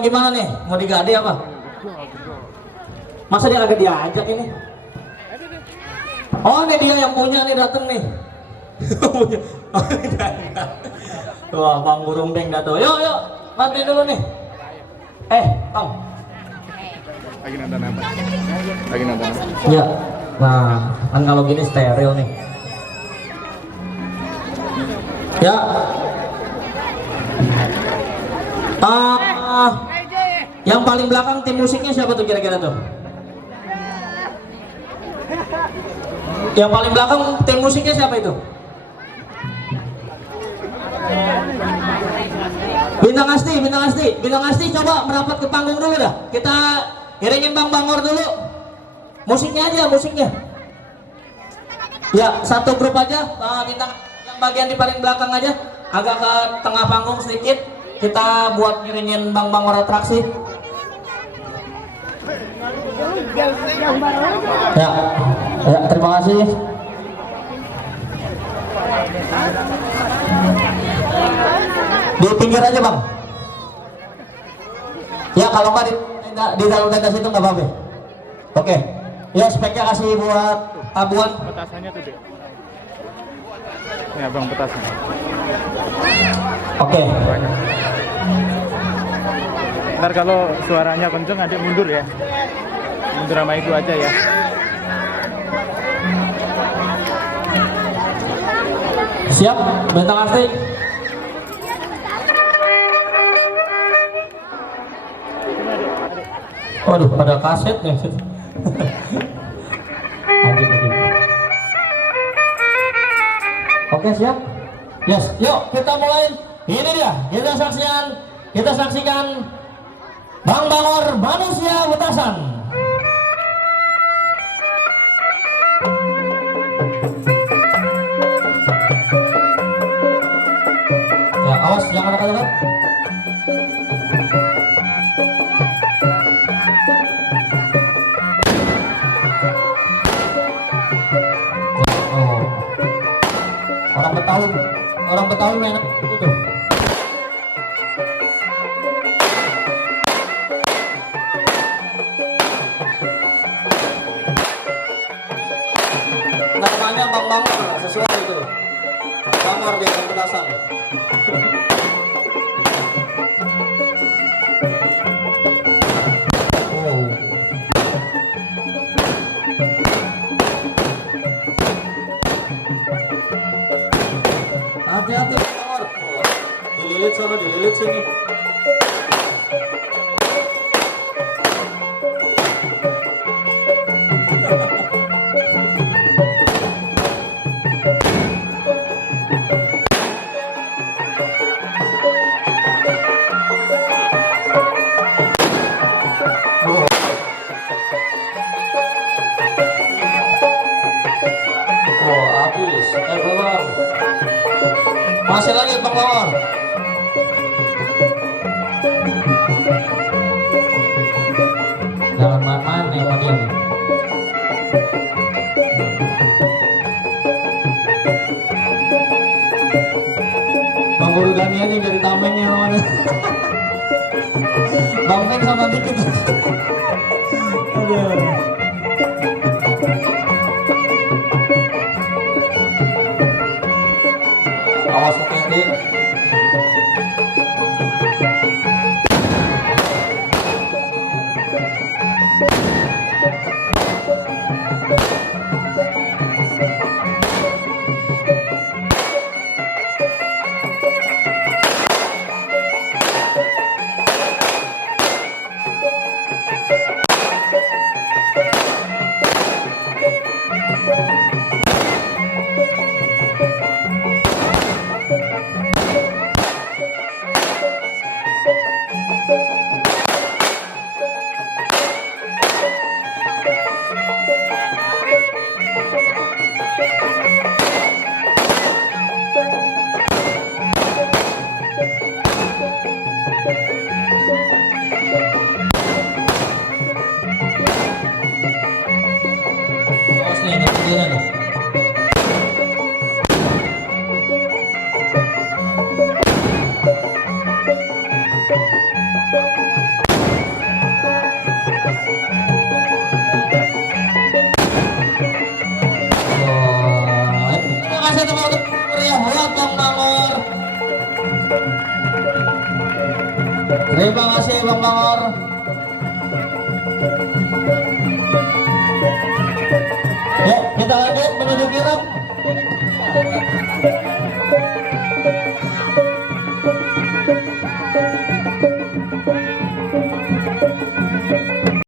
Gimana nih? Mau digade apa? Masa dia agak diajak ini? Oh, ini dia yang punya nih, dateng nih. Punya. Wah, Bang Burung Beng datang. Yuk, yuk, bantuin dulu nih. Tong. Lagi nonton apa? Lagi nonton apa? Ya. Nah, kan kalau gini steril nih. Ya. Yang paling belakang tim musiknya siapa tuh kira-kira tuh? Yang paling belakang tim musiknya siapa itu? Bintang Asti coba merapat ke panggung dulu dah. Kita iringin Bang Bangor dulu. Musiknya aja, musiknya. Ya, satu grup aja. Bintang yang bagian di paling belakang aja, agak ke tengah panggung sedikit. Kita buat ngiringin Bang Bangor atraksi. Ya, terima kasih. Di pinggir aja Bang. Ya kalau nggak di dalam tenda situ nggak apa-apa. Oke. Ya speknya kasih buat tabuan. Petasannya tuh deh. Ini abang petasan. Oke. Ntar kalau suaranya kenceng adik mundur ya. Mundur sama itu aja ya. Siap, bintang Asti. Waduh, pada kaset nih. Oke, siap. Yes, yuk kita mulai. Ini dia, kita saksikan Bang Bangor Manusia Betasan. Ya, awas jangan dekat-dekat. Orang Betawi main itu tuh. Namanya Bang Bangor sesuai itu. Bangor dia yang Betasan. Hati-hati Bangor. Dililit sana, dililit sini. Habis. Bang. Masih lagi Bang Bangor. Jangan main-main nih sama dia nih. Bang Guru Dani aja jadi tamengnya mana. Bang Meng sama dikit. Aduh. Awas hati-hati. Terima kasih Bang Bangor. Yuk kita lanjut menuju kirap.